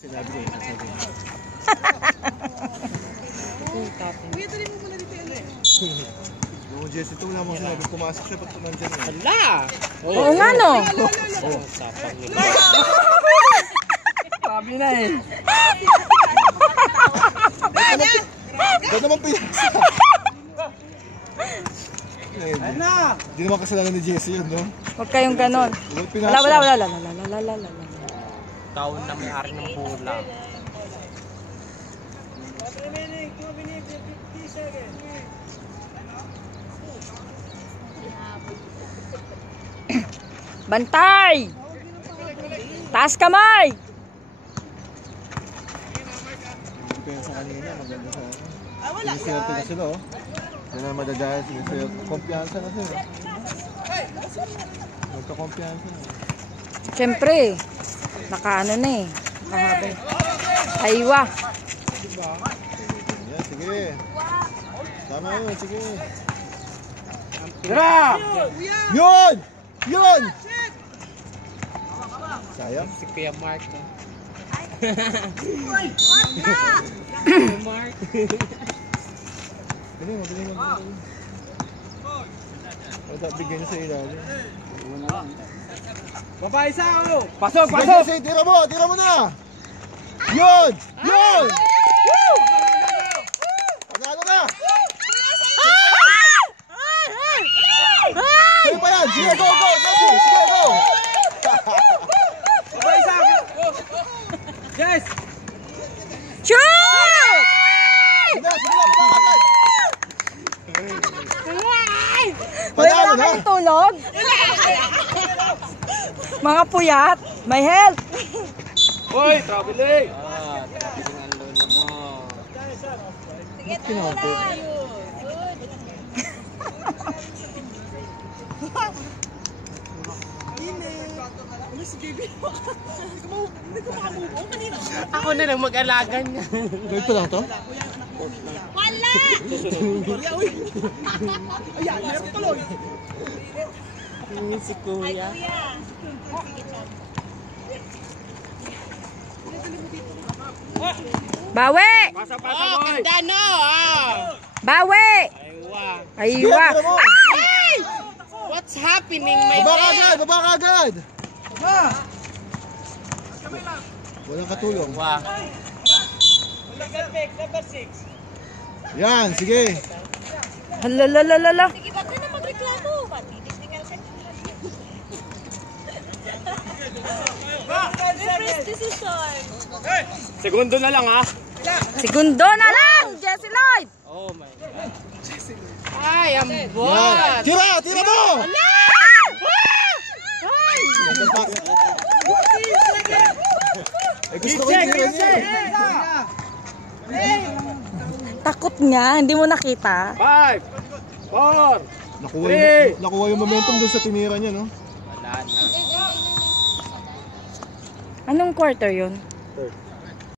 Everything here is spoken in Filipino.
Sinabi ko yung sasabi. Kuya, tuloy mo pala dito yan. Yung Jesse ito, wala mo sinabi. Pumasok siya, ba't nandyan eh? Hala! Oo nga no. Sapang nila. Sabi na eh. Ba't naman pinasa? Hindi naman kasalanan ni Jesse yun, no? Huwag kayong ganon. Wala. Taon na may-ari ng bola. Bantay! Taas kamay! Hindi kaya sa kanina, maganda sa ano. Siniswerte na sila, oh. Yan na madadahil, siniswerte. Kumpiyansa na sila. Magkakumpiyansa na. Siyempre, nakaano na eh. Nakahabay. Aywa. Yan, sige. Tama yun, sige. Tira! Yun! Yun! Sayang. Si Kuya Mark na. Mark! Magaling. Wala, bigyan niya sa ilalim. Babae sa ako! Pasok! Sige, tira mo na! Yun! Yun! Panalo ka! Sige pa yan! Sige, go! Sige, go! Babae sa ako! Yes! Shoot! Sige na! Wala kayong tulog? Mga puyat, may health. Hoy! Traveling! Traveling ang lola mo. Ba't kinakapit? Ako na lang mag-alaga niya. Gawin pa lang to? Wala! Ayan, hirap tuloy. Si Kuya. Bawi! Pasa-pasa mo! Ganda no! Bawi! Aywa! Ay! What's happening, my Baba ka agad! Walang katulong. Wow. Yan, sige. Halalalala. Sige, ba't na magreklamo? Matitisningan siya. Press decision. Segundo na lang ha. Segundo na lang, Jesse Lloyd! Oh my God. Ay, ang Yan. buwan! Tira mo! Gusto ko yung tira niya. Takot nga, hindi mo nakita. 5, 4, Nakuha yung momentum dun sa tinira niya, no? wala na. Anong quarter yun? Third.